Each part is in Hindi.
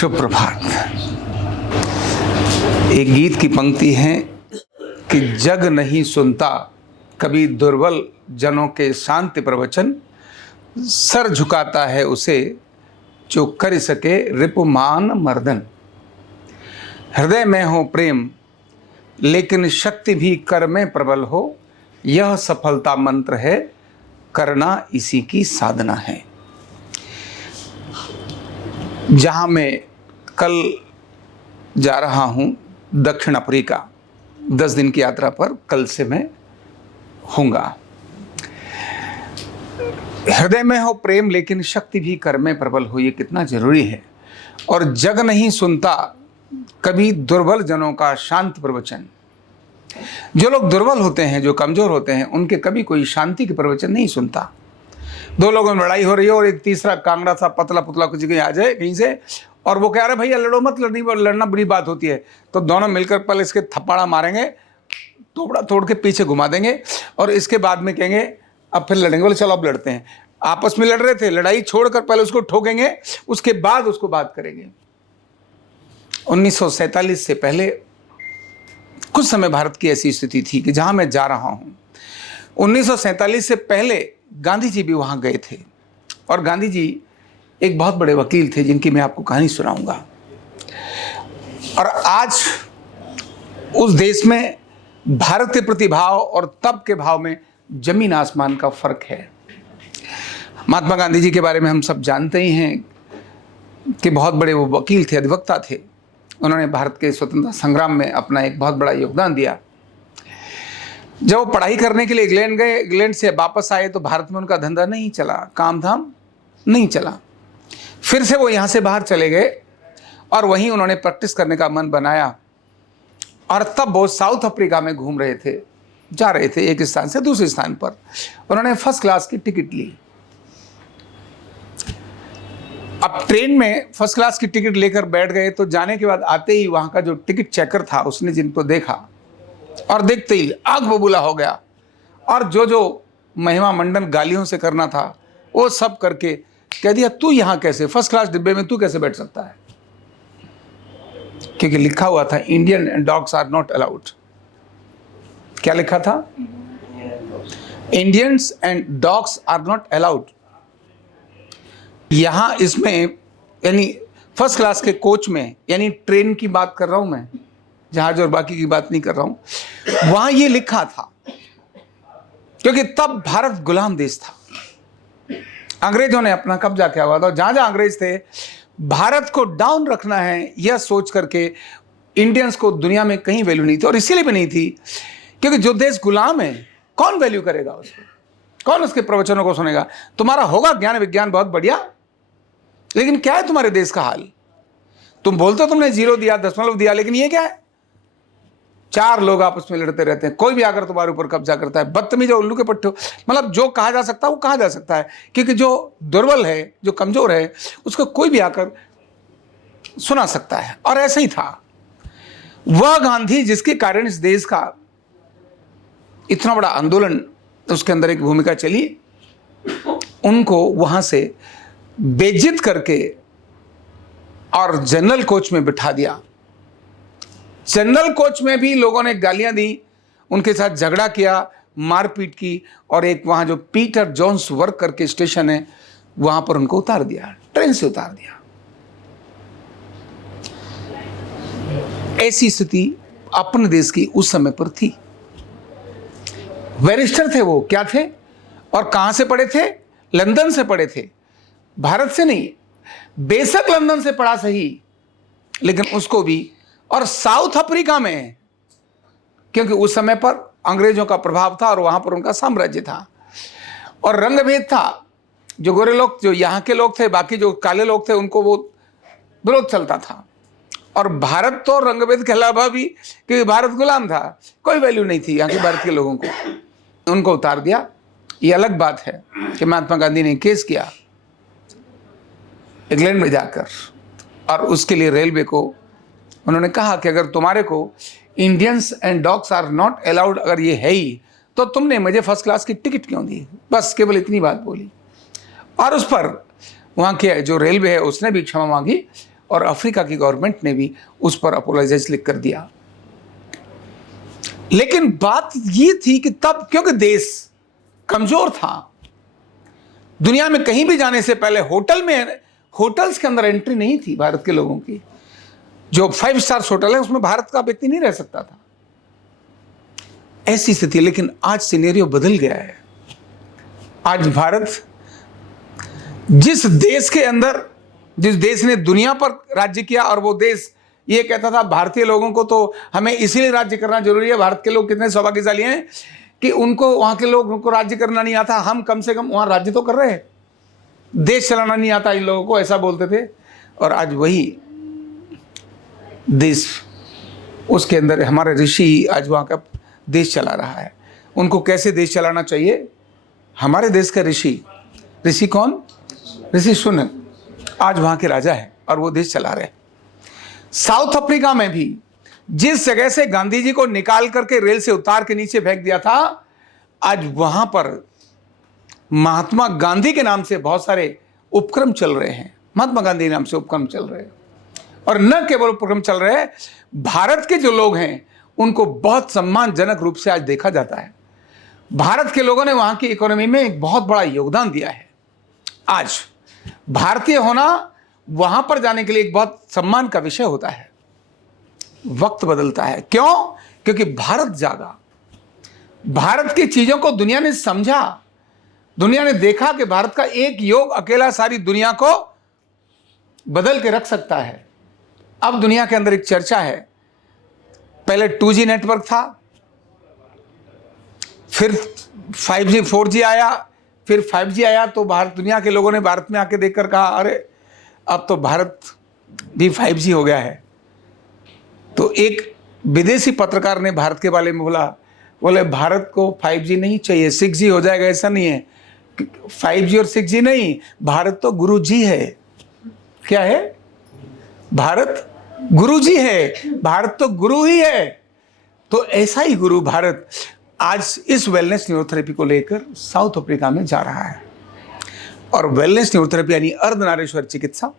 शुभ प्रभात। एक गीत की पंक्ति है कि जग नहीं सुनता कभी दुर्बल जनों के शांति प्रवचन, सर झुकाता है उसे जो कर सके रिपुमान मर्दन। हृदय में हो प्रेम लेकिन शक्ति भी कर में प्रबल हो, यह सफलता मंत्र है, करना इसी की साधना है। जहाँ मैं कल जा रहा हूँ दक्षिण अफ्रीका, 10 दिन की यात्रा पर कल से मैं होऊंगा। हृदय में हो प्रेम लेकिन शक्ति भी कर में प्रबल हो, ये कितना जरूरी है। और जग नहीं सुनता कभी दुर्बल जनों का शांत प्रवचन। जो लोग दुर्बल होते हैं, जो कमजोर होते हैं, उनके कभी कोई शांति के प्रवचन नहीं सुनता। दो लोगों में लड़ाई हो रही है और एक तीसरा कांगड़ा सा पतला पुतला कुछ कहीं आ जाए कहीं से, और वो कह रहे भैया लड़ो मत, लड़ना बुरी बात होती है। तो दोनों मिलकर पहले इसके थप्पड़ा मारेंगे, टोपड़ा तोड़ के पीछे घुमा देंगे, और इसके बाद में कहेंगे अब फिर लड़ेंगे। बोले चलो अब लड़ते हैं। आपस में लड़ रहे थे, लड़ाई छोड़कर पहले उसको ठोकेंगे, उसके बाद उसको बात करेंगे। 1947 से पहले कुछ समय भारत की ऐसी स्थिति थी कि जहां मैं जा रहा हूं, 1947 से पहले गांधी जी भी वहां गए थे। और गांधी जी एक बहुत बड़े वकील थे जिनकी मैं आपको कहानी सुनाऊंगा। और आज उस देश में भारत के प्रति भाव और तब के भाव में जमीन आसमान का फर्क है। महात्मा गांधी जी के बारे में हम सब जानते ही हैं कि बहुत बड़े वो वकील थे, अधिवक्ता थे। उन्होंने भारत के स्वतंत्रता संग्राम में अपना एक बहुत बड़ा योगदान दिया। जब वो पढ़ाई करने के लिए इंग्लैंड गए, इंग्लैंड से वापस आए तो भारत में उनका धंधा नहीं चला, काम धाम नहीं चला। फिर से वो यहाँ से बाहर चले गए और वहीं उन्होंने प्रैक्टिस करने का मन बनाया। और तब वो साउथ अफ्रीका में घूम रहे थे, जा रहे थे एक स्थान से दूसरे स्थान पर। उन्होंने फर्स्ट क्लास की टिकट ली। अब ट्रेन में फर्स्ट क्लास की टिकट लेकर बैठ गए तो जाने के बाद आते ही वहाँ का जो टिकट चेकर था, उसने जिनको देखा और देखते ही आग बबूला हो गया। और जो जो महिमा मंडन गालियों से करना था वो सब करके कह दिया तू यहाँ कैसे, फर्स्ट क्लास डिब्बे में तू कैसे बैठ सकता है। क्योंकि लिखा हुआ था Indian dogs are not allowed. क्या लिखा था? Indians and dogs are not allowed. यहां इसमें यानी फर्स्ट क्लास के कोच में, यानी ट्रेन की बात कर रहा हूं मैं, जहाज और बाकी की बात नहीं कर रहा हूं। वहां ये लिखा था क्योंकि तब भारत गुलाम देश था। अंग्रेजों ने अपना कब्जा किया हुआ था। जहां जहां अंग्रेज थे, भारत को डाउन रखना है यह सोच करके इंडियंस को दुनिया में कहीं वैल्यू नहीं थी। और इसीलिए भी नहीं थी क्योंकि जो देश गुलाम है कौन वैल्यू करेगा उसको, कौन उसके प्रवचनों को सुनेगा। तुम्हारा होगा ज्ञान विज्ञान बहुत बढ़िया, लेकिन क्या है तुम्हारे देश का हाल? तुम बोलते हो तुमने 0 दिया, 0.5 दिया, लेकिन ये क्या है? 4 लोग आपस में लड़ते रहते हैं, कोई भी आकर तुम्हारे ऊपर कब्जा करता है। बदतमीज उल्लू के पट्टे। मतलब जो कहा जा सकता है वो कहा जा सकता है, क्योंकि जो दुर्बल है, जो कमजोर है, उसको कोई भी आकर सुना सकता है। और ऐसा ही था। वह गांधी जिसके कारण इस देश का इतना बड़ा आंदोलन, उसके अंदर एक भूमिका चली, उनको वहां से बेइज्जत करके और जनरल कोच में बिठा दिया। जनरल कोच में भी लोगों ने गालियां दी, उनके साथ झगड़ा किया, मारपीट की, और एक वहां जो पीटर जोन्स वर्क करके स्टेशन है वहां पर उनको उतार दिया, ट्रेन से उतार दिया। ऐसी स्थिति अपने देश की उस समय पर थी। बैरिस्टर थे वो, क्या थे और कहां से पढ़े थे? लंदन से पढ़े थे, भारत से नहीं। बेशक लंदन से पढ़ा सही, लेकिन उसको भी, और साउथ अफ्रीका में, क्योंकि उस समय पर अंग्रेजों का प्रभाव था और वहां पर उनका साम्राज्य था और रंगभेद था। जो गोरे लोग, जो यहाँ के लोग थे, बाकी जो काले लोग थे, उनको वो विरोध चलता था। और भारत तो रंगभेद के अलावा भी, क्योंकि भारत गुलाम था, कोई वैल्यू नहीं थी यहाँ के भारत के लोगों को, उनको उतार दिया। ये अलग बात है कि महात्मा गांधी ने केस किया इंग्लैंड में जाकर, और उसके लिए रेलवे को उन्होंने कहा कि अगर तुम्हारे को Indians and dogs are not allowed अगर ये है ही, तो तुमने मुझे फर्स्ट क्लास की टिकट क्यों दी? बस केवल इतनी बात बोली। और उस पर वहाँ के जो रेलवे है उसने भी क्षमा मांगी और अफ्रीका की गवर्नमेंट ने भी उस पर अपोलोजाइज लिख कर दिया। लेकिन बात ये थी कि तब क्योंकि देश कमजोर था, दुनिया में कहीं भी जाने से पहले होटल्स के अंदर एंट्री नहीं थी भारत के लोगों की। जो 5 स्टार होटल है उसमें भारत का व्यक्ति नहीं रह सकता था, ऐसी स्थिति। लेकिन आज सिनेरियो बदल गया है। आज भारत जिस देश ने दुनिया पर राज्य किया, और वो देश ये कहता था भारतीय लोगों को तो हमें इसीलिए राज्य करना जरूरी है। भारत के लोग कितने सौभाग्यशाली हैं कि उनको वहां के लोगों को राज्य करना नहीं आता, हम कम से कम वहां राज्य तो कर रहे हैं, देश चलाना नहीं आता इन लोगों को, ऐसा बोलते थे। और आज वही देश, उसके अंदर हमारे ऋषि आज वहाँ का देश चला रहा है। उनको कैसे देश चलाना चाहिए, हमारे देश का ऋषि कौन? ऋषि सुनक आज वहाँ के राजा है और वो देश चला रहे हैं। साउथ अफ्रीका में भी जिस जगह से गांधी जी को निकाल करके रेल से उतार के नीचे फेंक दिया था, आज वहाँ पर महात्मा गांधी के नाम से बहुत सारे उपक्रम चल रहे हैं। महात्मा गांधी के नाम से उपक्रम चल रहे हैं, और न केवल उपक्रम चल रहे हैं, भारत के जो लोग हैं उनको बहुत सम्मानजनक रूप से आज देखा जाता है। भारत के लोगों ने वहां की इकोनॉमी में एक बहुत बड़ा योगदान दिया है। आज भारतीय होना वहां पर जाने के लिए एक बहुत सम्मान का विषय होता है। वक्त बदलता है, क्यों? क्योंकि भारत जागा, भारत की चीजों को दुनिया ने समझा, दुनिया ने देखा कि भारत का एक योग अकेला सारी दुनिया को बदल के रख सकता है। अब दुनिया के अंदर एक चर्चा है, पहले 2G नेटवर्क था, फिर 5G 4G आया, फिर 5G आया, तो भारत, दुनिया के लोगों ने भारत में आके देखकर कहा अरे अब तो भारत भी 5G हो गया है। तो एक विदेशी पत्रकार ने भारत के बारे में बोले भारत को 5G नहीं चाहिए, 6G हो जाएगा। ऐसा नहीं है, 5G और 6G नहीं, भारत तो गुरु जी है। क्या है? भारत गुरु जी है, भारत तो गुरु ही है। तो ऐसा ही गुरु भारत आज इस वेलनेस न्यूरोथेरेपी को लेकर साउथ अफ्रीका में जा रहा है। और वेलनेस न्यूरोथेरेपी यानी अर्धनारीश्वर चिकित्सा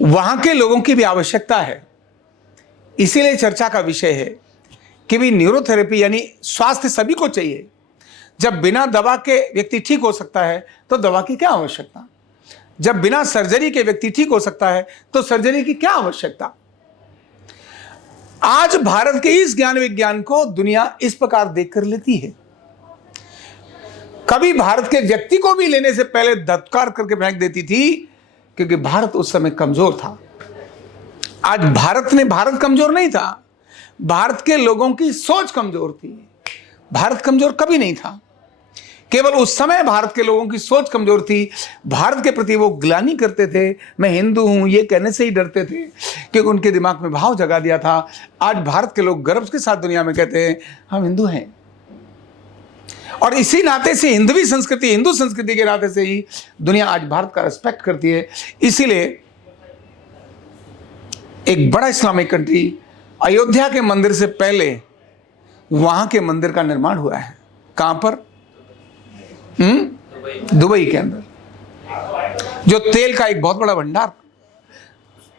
वहां के लोगों की भी आवश्यकता है, इसीलिए चर्चा का विषय है कि भी न्यूरोथेरेपी यानी स्वास्थ्य सभी को चाहिए। जब बिना दवा के व्यक्ति ठीक हो सकता है तो दवा की क्या आवश्यकता? जब बिना सर्जरी के व्यक्ति ठीक हो सकता है तो सर्जरी की क्या आवश्यकता? आज भारत के इस ज्ञान विज्ञान को दुनिया इस प्रकार देखकर लेती है। कभी भारत के व्यक्ति को भी लेने से पहले धत्कार करके फेंक देती थी, क्योंकि भारत उस समय कमजोर था। आज भारत कमजोर नहीं था, भारत के लोगों की सोच कमजोर थी। भारत कमजोर कभी नहीं था, केवल उस समय भारत के लोगों की सोच कमजोर थी। भारत के प्रति वो ग्लानि करते थे, मैं हिंदू हूं ये कहने से ही डरते थे, क्योंकि उनके दिमाग में भाव जगा दिया था। आज भारत के लोग गर्व के साथ दुनिया में कहते हैं हम हिंदू हैं, और इसी नाते से हिंदू संस्कृति के नाते से ही दुनिया आज भारत का रिस्पेक्ट करती है। इसीलिए एक बड़ा इस्लामिक कंट्री अयोध्या के मंदिर से पहले वहां के मंदिर का निर्माण हुआ है। कहां पर? दुबई के अंदर, जो तेल का एक बहुत बड़ा भंडार,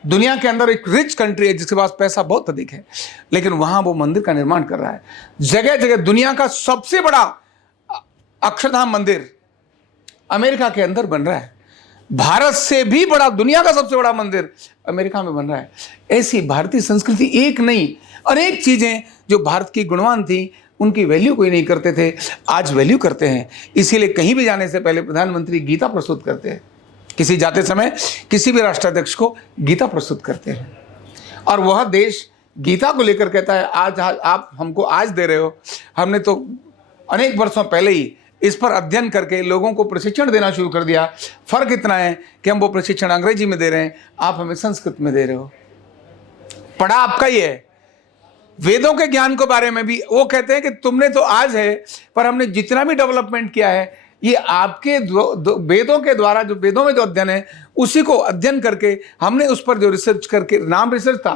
दुनिया के अंदर एक रिच कंट्री है जिसके पास पैसा बहुत अधिक है, लेकिन वहां वो मंदिर का निर्माण कर रहा है। जगह जगह दुनिया का सबसे बड़ा अक्षरधाम मंदिर अमेरिका के अंदर बन रहा है। भारत से भी बड़ा, दुनिया का सबसे बड़ा मंदिर अमेरिका में बन रहा है। ऐसी भारतीय संस्कृति एक नहीं, अनेक चीजें जो भारत की गुणवान थी उनकी वैल्यू कोई नहीं करते थे, आज वैल्यू करते हैं। इसीलिए कहीं भी जाने से पहले प्रधानमंत्री गीता प्रस्तुत करते हैं, किसी जाते समय किसी भी राष्ट्राध्यक्ष को गीता प्रस्तुत करते हैं, और वह देश गीता को लेकर कहता है आज आप हमको आज दे रहे हो, हमने तो अनेक वर्षों पहले ही इस पर अध्ययन करके लोगों को प्रशिक्षण देना शुरू कर दिया। फर्क इतना है कि हम वो प्रशिक्षण अंग्रेजी में दे रहे हैं, आप हमें संस्कृत में दे रहे हो। पढ़ा आपका ही है। वेदों के ज्ञान के बारे में भी वो कहते हैं कि तुमने तो आज है, पर हमने जितना भी डेवलपमेंट किया है ये आपके वेदों के द्वारा, जो वेदों में जो अध्ययन है उसी को अध्ययन करके हमने उस पर जो रिसर्च करके, नाम रिसर्च था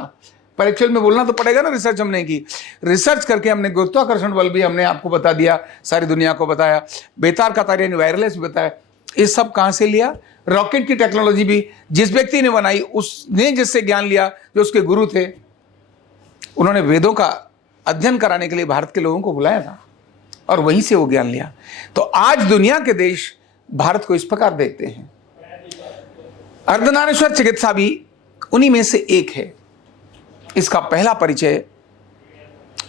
पर एक्चुअल में बोलना तो पड़ेगा ना, रिसर्च हमने की, रिसर्च करके हमने गुरुत्वाकर्षण बल भी हमने आपको बता दिया, सारी दुनिया को बताया, बेतार का तार यानी वायरलेस भी बताया। ये सब कहाँ से लिया? रॉकेट की टेक्नोलॉजी भी जिस व्यक्ति ने बनाई उसने जिससे ज्ञान लिया, जो उसके गुरु थे, उन्होंने वेदों का अध्ययन कराने के लिए भारत के लोगों को बुलाया था और वहीं से वो ज्ञान लिया। तो आज दुनिया के देश भारत को इस प्रकार देखते हैं। अर्धनारीश्वर चिकित्सा भी उन्हीं में से एक है। इसका पहला परिचय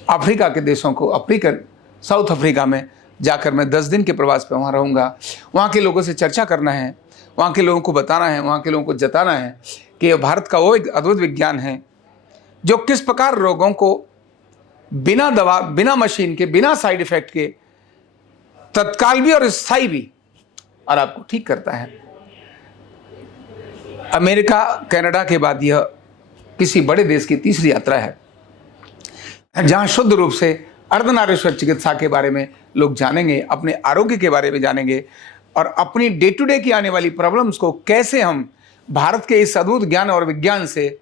अफ्रीका के देशों को, अफ्रीकन साउथ अफ्रीका में जाकर मैं 10 दिन के प्रवास पे वहाँ रहूँगा। वहाँ के लोगों से चर्चा करना है, वहाँ के लोगों को बताना है, वहाँ के लोगों को जताना है कि भारत का वो एक अद्भुत विज्ञान है जो किस प्रकार रोगों को बिना दवा, बिना मशीन के, बिना साइड इफेक्ट के, तत्काल भी और स्थायी भी, और आपको ठीक करता है। अमेरिका, कनाडा के बाद यह किसी बड़े देश की तीसरी यात्रा है जहां शुद्ध रूप से अर्धनारीश्वर चिकित्सा के बारे में लोग जानेंगे, अपने आरोग्य के बारे में जानेंगे और अपनी डे टू डे की आने वाली प्रॉब्लम्स को कैसे हम भारत के इस अद्भुत ज्ञान और विज्ञान से,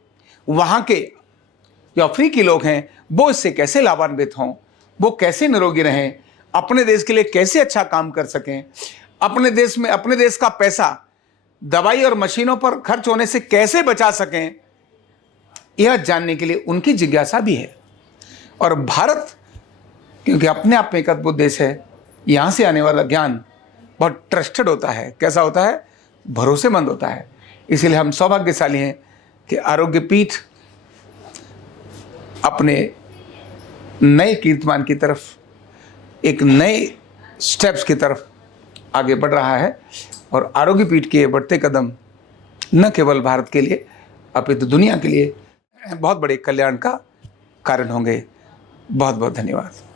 वहाँ के जो अफ्रीकी लोग हैं वो इससे कैसे लाभान्वित हों, वो कैसे निरोगी रहें, अपने देश के लिए कैसे अच्छा काम कर सकें, अपने देश में अपने देश का पैसा दवाई और मशीनों पर खर्च होने से कैसे बचा सकें, यह जानने के लिए उनकी जिज्ञासा भी है। और भारत क्योंकि अपने आप में एक अद्भुत देश है, यहाँ से आने वाला ज्ञान बहुत ट्रस्टेड होता है। कैसा होता है? भरोसेमंद होता है। इसीलिए हम सौभाग्यशाली हैं कि आरोग्य पीठ अपने नए कीर्तिमान की तरफ, एक नए स्टेप्स की तरफ आगे बढ़ रहा है और आरोग्य पीठ के बढ़ते कदम न केवल भारत के लिए अपितु दुनिया के लिए बहुत बड़े कल्याण का कारण होंगे। बहुत बहुत धन्यवाद।